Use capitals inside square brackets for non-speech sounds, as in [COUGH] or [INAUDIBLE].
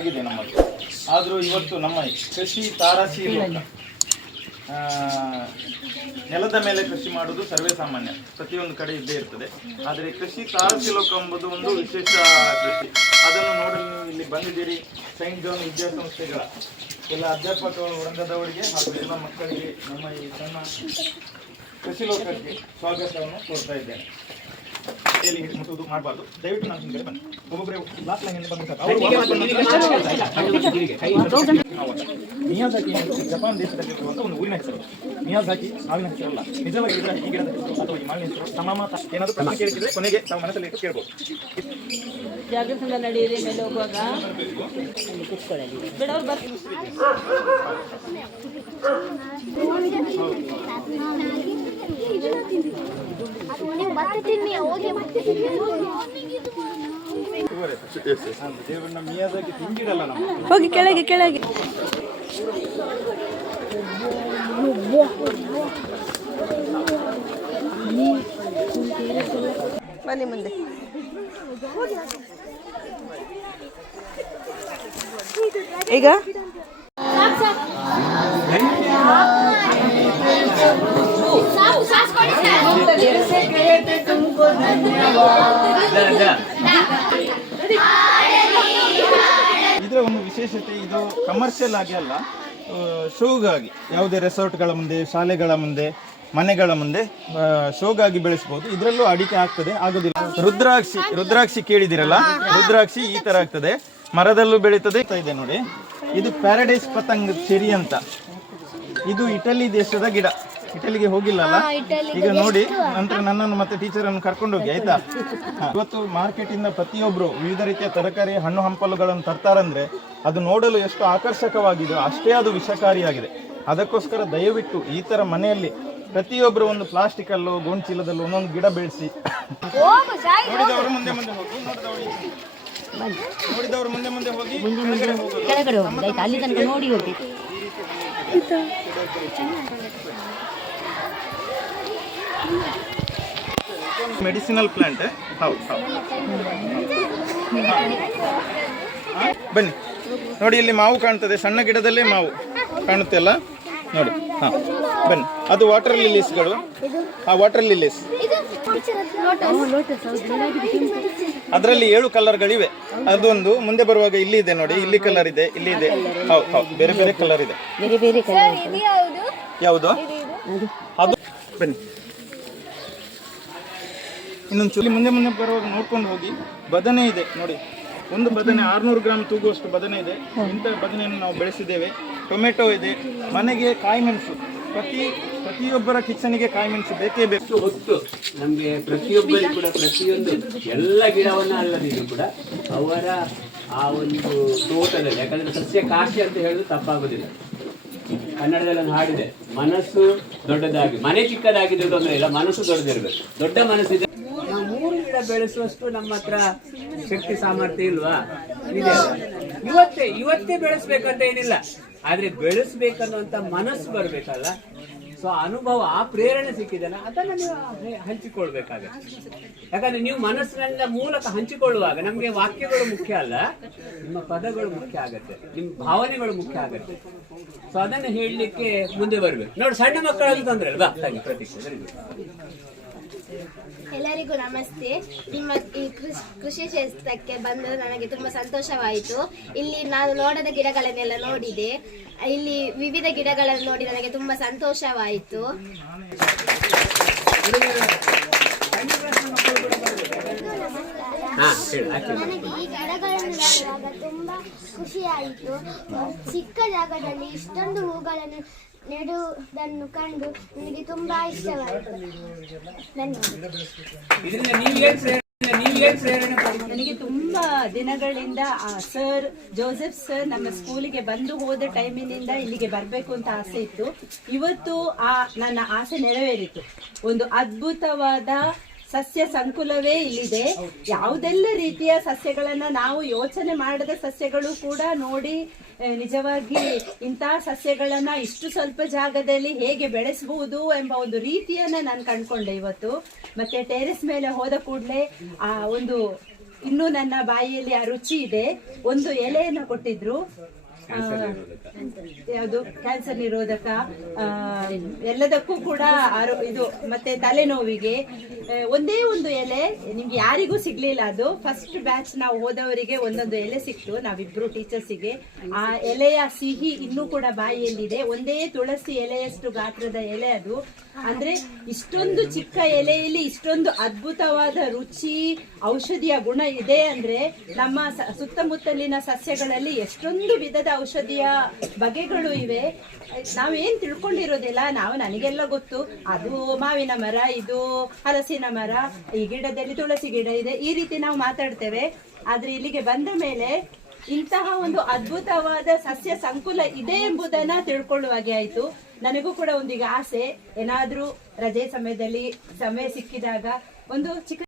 ಆಗಿದೆ ನಮ್ಮದು. ಆದರೂ ಇವತ್ತು ನಮ್ಮ ಕೃಷಿ ತಾರಸಿ ಲೋಕ ನೆಲದ ಮೇಲೆ ಕೃಷಿ ಮಾಡುವುದು ಸರ್ವೇ ಸಾಮಾನ್ಯ. ಪ್ರತಿಯೊಂದು ಕಡೆ ಇದ್ದೇ ಇರ್ತದೆ. ಆದರೆ ಕೃಷಿ ತಾರಸಿ ಲೋಕ ಎಂಬುದು ಒಂದು ವಿಶೇಷ ಕೃಷಿ. ಅದನ್ನು ನೋಡಲು ನೀವು ಇಲ್ಲಿ ಬಂದಿದ್ದೀರಿ. ಸೈಂಟ್ ಜಾನ್ ವಿದ್ಯಾಸಂಸ್ಥೆಗಳ ಎಲ್ಲ ಅಧ್ಯಾಪಕ ವೃಂದದವರಿಗೆ ಹಾಗೂ ಎಲ್ಲ ಮಕ್ಕಳಿಗೆ ನಮ್ಮ ಈ ಸಣ್ಣ ಕೃಷಿ ಲೋಕಕ್ಕೆ ಸ್ವಾಗತವನ್ನು ಕೋರ್ತಾ ಇದ್ದೇನೆ. ಹೇಳಿ ಮುಟ್ಟುವುದು ಮಾಡಬಾರ್ದು. ದಯವಿಟ್ಟು ನಾನು ಹಿಂದೆ ಬನ್ನಿ. ಒಬ್ಬೊಬ್ಬರೇ ಲಾಸ್ಟ್ ಲೈನ್ ಬಂದು ಮಿಯಾಜಾಕಿ ಜಪಾನ್ ಜಪಾನ್ ದೇಶದಲ್ಲಿರುವಂಥ ಒಂದು ಊರಿನ ಹೆಸರು. ಮಿಯಾಜಾಕಿ ಹಾವಿನ ಹೆಸರಲ್ಲ ನಿಜವಾಗಿ ಇದರ ಈ ಗಿಡದ ಹೆಸರು ಅಥವಾ ಈ ಮಾವಿನ ಹೆಸರು ತಮ್ಮ ಮಾತ ಏನಾದರೂ ಪ್ರಶ್ನೆ ಕೇಳಿದ್ರೆ ಕೊನೆಗೆ ತಮ್ಮ ಮನಸ್ಸಲ್ಲಿ ಇಟ್ಟು ಕೇಳ್ಬೋದು. ಜಾಗೃತಿಯಿಂದ ನಡೆಯಿರಿ ಮೇಲೆ ಹೋಗುವಾಗ. ಅಲ್ಲಿ ಬಿಡೋರು ಬೇಡ ಹೋಗಿ ಮತ್ತೆ ತಿನ್ನಿ ದೇವರನ್ನ ಮಿಯಾಜಾಕಿ ತಿಂಗಿಡಲ್ಲ ನಮ್ಮ ಹೋಗಿ ಕೆಳಗೆ ಕೆಳಗೆ ಬನ್ನಿ ಮುಂದೆ ಈಗ ಸಾಕು ಸಾಸ್ಕೊಡಿ ಸರ್ ಇದರ ಒಂದು ವಿಶೇಷತೆ ಇದು ಕಮರ್ಷಿಯಲ್ ಆಗಿ ಅಲ್ಲ ಶೋಗಾಗಿ, ಯಾವುದೇ ರೆಸಾರ್ಟ್ಗಳ ಮುಂದೆ, ಶಾಲೆಗಳ ಮುಂದೆ, ಮನೆಗಳ ಮುಂದೆ ಶೋಗಾಗಿ ಬೆಳೆಸಬಹುದು ಇದರಲ್ಲೂ ಅಡಿಕೆ ಆಗ್ತದೆ, ಆಗೋದಿಲ್ಲ. ರುದ್ರಾಕ್ಷಿ ರುದ್ರಾಕ್ಷಿ ಕೇಳಿದಿರಲ್ಲ ರುದ್ರಾಕ್ಷಿ ಈ ತರ ಆಗ್ತದೆ. ಮರದಲ್ಲೂ ಬೆಳೀತದೆ. ಇದೆ ನೋಡಿ. ಇದು ಪ್ಯಾರಡೈಸ್ ಪತಂಗ್, ಚೆರಿ ಅಂತ. ಇದು ಇಟಲಿ ದೇಶದ ಗಿಡ. ಇಟಲಿಗೆ ಹೋಗಿಲ್ಲಲ್ಲ? ಈಗ ನೋಡಿ ನಂತರ ನನ್ನನ್ನು ಮತ್ತೆ ಟೀಚರ್ ಅನ್ನು ಕರ್ಕೊಂಡು ಹೋಗಿ ಆಯ್ತಾ? [LAUGHS] ಇವತ್ತು ಮಾರ್ಕೆಟ್ ಇಂದ ಪ್ರತಿಯೊಬ್ರು ವಿವಿಧ ರೀತಿಯ ತರಕಾರಿ ಹಣ್ಣು ಹಂಪಲುಗಳನ್ನು ತರ್ತಾರಂದ್ರೆ ಅದು ನೋಡಲು ಎಷ್ಟು ಆಕರ್ಷಕವಾಗಿದೆ ಅಷ್ಟೇ ಅದು ವಿಷಕಾರಿಯಾಗಿದೆ. ಅದಕ್ಕೋಸ್ಕರ ದಯವಿಟ್ಟು ಈ ತರ ಮನೆಯಲ್ಲಿ ಪ್ರತಿಯೊಬ್ಬರು ಒಂದು ಪ್ಲಾಸ್ಟಿಕ್ ಅಲ್ಲೋ ಗೋಣಿಚೀಲದಲ್ಲೋ ಒಂದೊಂದು ಗಿಡ ಬೆಳೆಸಿ. ನೋಡಿದವರು ಮುಂದೆ ಮುಂದೆ ಹೋಗಿ ನೋಡಿದವರು ಮುಂದೆ ಮುಂದೆ ಹೋಗಿ ಕೆಳಗಡೆ ಹೋಗಿ. ಅಲ್ಲಿ ತನಕ ನೋಡಿ ಹೋಗಿ. ಮೆಡಿಸಿನಲ್ ಪ್ಲಾಂಟ್ ಹೌದು ಹೌದು. ಬನ್ನಿ. ನೋಡಿ ಇಲ್ಲಿ ಮಾವು ಕಾಣ್ತದೆ. ಸಣ್ಣ ಗಿಡದಲ್ಲೇ ಮಾವು ಕಾಣುತ್ತೆ ಅಲ್ಲ? ನೋಡಿ ಹಾಂ. ಬನ್ನಿ. ಅದು ವಾಟರ್ ಲಿಲೀಸ್ಗಳು ಆ ವಾಟರ್ ಲಿಲೀಸ್ ಅದರಲ್ಲಿ ಏಳು ಕಲರ್ಗಳಿವೆ ಅದೊಂದು ಮುಂದೆ ಬರುವಾಗ ಇಲ್ಲಿ ಇದೆ ನೋಡಿ. ಇಲ್ಲಿ ಕಲರ್ ಇದೆ ಇಲ್ಲಿ ಇದೆ. ಹೌದು ಹೌದು. ಬೇರೆ ಬೇರೆ ಕಲರ್ ಇದೆ. ಯಾವುದು? ಅದು. ಬನ್ನಿ. ಇನ್ನೊಂದು ಚೂಲಿ ಮುಂದೆ ಮುಂದೆ ಬರುವಾಗ ನೋಡ್ಕೊಂಡು ಹೋಗಿ. ಬದನೆ ಇದೆ, ನೋಡಿ. ಒಂದು ಬದನೆ, ಆರ್ನೂರು ಗ್ರಾಮ್ ತೂಗುವಷ್ಟು ಬದನೆ ಇದೆ. ಇಂಥ ಬದನೆಯನ್ನು ನಾವು ಬೆಳೆಸಿದ್ದೇವೆ. ಟೊಮೆಟೊ ಇದೆ. ಮನೆಗೆ ಕಾಯಿ ಮೆಣಸು. ಪ್ರತಿ, ಪ್ರತಿಯೊಬ್ಬರ ಕಿಚನಿಗೆ ಕಾಯಿ ಮೆಣಸು ಬೇಕೇ ಬೇಕು. ಹೊತ್ತು ನಮಗೆ ಪ್ರತಿಯೊಬ್ಬರಿಗೂ ಕೂಡ, ಪ್ರತಿಯೊಂದು ಎಲ್ಲ ಗಿಡವನ್ನು ಅಲ್ಲದಿದ್ರು ಕೂಡ ಅವರ ಆ ಒಂದು ತೋಟದಲ್ಲಿ, ಯಾಕಂದ್ರೆ ಸಸ್ಯ ಕಾಶಿ ಅಂತ ಹೇಳಿದ್ರೆ ತಪ್ಪಾಗುದಿಲ್ಲ. ಕನ್ನಡದಲ್ಲಿ ಒಂದು ಹಾಡಿದೆ, ಮನಸ್ಸು ದೊಡ್ಡದಾಗಿ ಮನೆ ಚಿಕ್ಕದಾಗಿದೆ ತೊಂದರೆ ಇಲ್ಲ, ಮನಸ್ಸು ದೊಡ್ಡದಿರಬೇಕು. ದೊಡ್ಡ ಮನಸ್ಸಿದೆ ನಾವು ಮೂರು ಗಿಡ ಬೆಳೆಸುವಷ್ಟು ನಮ್ಮ ಹತ್ರ ಶಕ್ತಿ ಸಾಮರ್ಥ್ಯ ಇಲ್ವಾ? ಇದೆ. ಇವತ್ತೇ ಇವತ್ತೇ ಬೆಳೆಸ್ಬೇಕಂತ ಏನಿಲ್ಲ. ಆದ್ರೆ ಬೆಳೆಸ್ಬೇಕನ್ನುವಂತ ಮನಸ್ಸು ಬರ್ಬೇಕಲ್ಲ? ಸೊ ಅನುಭವ, ಆ ಪ್ರೇರಣೆ ಸಿಕ್ಕಿದೆಲ್ಲ ಅದನ್ನ ನೀವು ಹಂಚಿಕೊಳ್ಬೇಕಾಗತ್ತೆ. ಯಾಕಂದ್ರೆ ನೀವು ಮನಸ್ಸಿನಿಂದ ಮೂಲಕ ಹಂಚಿಕೊಳ್ಳುವಾಗ ನಮ್ಗೆ ವಾಕ್ಯಗಳು ಮುಖ್ಯ ಅಲ್ಲ, ನಿಮ್ಮ ಪದಗಳು ಮುಖ್ಯ ಆಗತ್ತೆ, ನಿಮ್ಮ ಭಾವನೆಗಳು ಮುಖ್ಯ ಆಗತ್ತೆ. ಸೊ ಅದನ್ನ ಹೇಳಲಿಕ್ಕೆ ಮುಂದೆ ಬರ್ಬೇಕು. ನೋಡಿ, ಸಣ್ಣ ಮಕ್ಕಳಲ್ಲಿ ತೊಂದರೆ ಅಲ್ವಾ ಪ್ರತೀಕ್ಷೆ. ಎಲ್ಲರಿಗೂ ನಮಸ್ತೆ. ನಿಮ್ಮ ಈ ಕೃಷಿ ಕೃಷಿ ಕ್ಷೇತ್ರಕ್ಕೆ ಬಂದು ನನಗೆ ತುಂಬಾ ಸಂತೋಷವಾಯಿತು. ಇಲ್ಲಿ ನಾನು ನೋಡದ ಗಿಡಗಳನ್ನೆಲ್ಲ ನೋಡಿದೆ. ಇಲ್ಲಿ ವಿವಿಧ ಗಿಡಗಳನ್ನು ನೋಡಿ ನನಗೆ ತುಂಬಾ ಸಂತೋಷವಾಯಿತು. ನನಗೆ ಈ ಗಿಡಗಳನ್ನು ನೋಡುವಾಗ ತುಂಬಾ ಖುಷಿಯಾಯಿತು. ಚಿಕ್ಕ ಜಾಗದಲ್ಲಿ ಇಷ್ಟೊಂದು ಹೂಗಳನ್ನು ನೆಡುವುದನ್ನು ಕಂಡು ನನಗೆ ತುಂಬಾ ಇಷ್ಟವಾಯಿತು. ಧನ್ಯವಾದ ನನಗೆ ತುಂಬಾ ದಿನಗಳಿಂದ ಆ ಸರ್ ಜೋಸೆಫ್ ಸರ್ ನಮ್ಮ ಸ್ಕೂಲಿಗೆ ಬಂದು ಹೋದ ಟೈಮಿನಿಂದ ಇಲ್ಲಿಗೆ ಬರಬೇಕು ಅಂತ ಆಸೆ ಇತ್ತು. ಇವತ್ತು ಆ ನನ್ನ ಆಸೆ ನೆರವೇರಿತು. ಒಂದು ಅದ್ಭುತವಾದ ಸಸ್ಯ ಸಂಕುಲವೇ ಇಲ್ಲಿದೆ. ಯಾವುದೆಲ್ಲ ರೀತಿಯ ಸಸ್ಯಗಳನ್ನ ನಾವು ಯೋಚನೆ ಮಾಡದ ಸಸ್ಯಗಳು ಕೂಡ ನೋಡಿ ನಿಜವಾಗಿ ಇಂತಹ ಸಸ್ಯಗಳನ್ನ ಇಷ್ಟು ಸ್ವಲ್ಪ ಜಾಗದಲ್ಲಿ ಹೇಗೆ ಬೆಳೆಸಬಹುದು ಎಂಬ ಒಂದು ರೀತಿಯನ್ನ ನಾನು ಕಂಡ್ಕೊಂಡೆ ಇವತ್ತು. ಮತ್ತೆ ಟೆರೆಸ್ ಮೇಲೆ ಹೋದ ಕೂಡಲೇ ಆ ಒಂದು ಇನ್ನೂ ನನ್ನ ಬಾಯಿಯಲ್ಲಿ ಆ ರುಚಿ ಇದೆ. ಒಂದು ಎಲೆಯನ್ನು ಕೊಟ್ಟಿದ್ರು. ಯಾವುದು? ಕ್ಯಾನ್ಸರ್ ನಿರೋಧಕ. ಎಲ್ಲದಕ್ಕೂ ಕೂಡ ಆರೋ ಇದು ಮತ್ತೆ ತಲೆನೋವಿಗೆ ಒಂದೇ ಒಂದು ಎಲೆ ನಿಮ್ಗೆ ಯಾರಿಗೂ ಸಿಗ್ಲಿಲ್ಲ ಅದು. ಫಸ್ಟ್ ಬ್ಯಾಚ್ ನಾವು ಹೋದವರಿಗೆ ಒಂದೊಂದು ಎಲೆ ಸಿಕ್ತು. ನಾವಿಬ್ರು ಟೀಚರ್ಸಿಗೆ. ಆ ಎಲೆಯ ಸಿಹಿ ಇನ್ನೂ ಕೂಡ ಬಾಯಿಯಲ್ಲಿದೆ. ಒಂದೇ ತುಳಸಿ ಎಲೆಯಷ್ಟು ಗಾತ್ರದ ಎಲೆ ಅದು. ಅಂದ್ರೆ ಇಷ್ಟೊಂದು ಚಿಕ್ಕ ಎಲೆಯಲ್ಲಿ ಇಷ್ಟೊಂದು ಅದ್ಭುತವಾದ ರುಚಿ, ಔಷಧಿಯ ಗುಣ ಇದೆ ಅಂದ್ರೆ ನಮ್ಮ ಸುತ್ತಮುತ್ತಲಿನ ಸಸ್ಯಗಳಲ್ಲಿ ಎಷ್ಟೊಂದು ವಿಧದ ಔಷಧಿಯ ಬಗೆಗಳು ಇವೆ. ನಾವೇನ್ ತಿಳ್ಕೊಂಡಿರೋದಿಲ್ಲ, ನಾವು ನನಗೆಲ್ಲ ಗೊತ್ತು. ಅದು ಮಾವಿನ ಮರ, ಇದು ಹಲಸಿನ ಮರ, ಈ ಗಿಡದಲ್ಲಿ ತುಳಸಿ ಗಿಡ ಇದೆ. ಈ ರೀತಿ ನಾವು ಮಾತಾಡ್ತೇವೆ. ಆದ್ರೆ ಇಲ್ಲಿಗೆ ಬಂದ ಮೇಲೆ ಇಂತಹ ಒಂದು ಅದ್ಭುತವಾದ ಸಸ್ಯ ಸಂಕುಲ ಇದೆ ಎಂಬುದನ್ನ ತಿಳ್ಕೊಳ್ಳುವಾಗೆ ಆಯ್ತು. ನನಗೂ ಕೂಡ ಒಂದೀಗ ಆಸೆ. ಏನಾದ್ರೂ ರಜೆ ಸಮಯದಲ್ಲಿ ಸಮಯ ಸಿಕ್ಕಿದಾಗ ಒಂದು ಚಿಕ್ಕ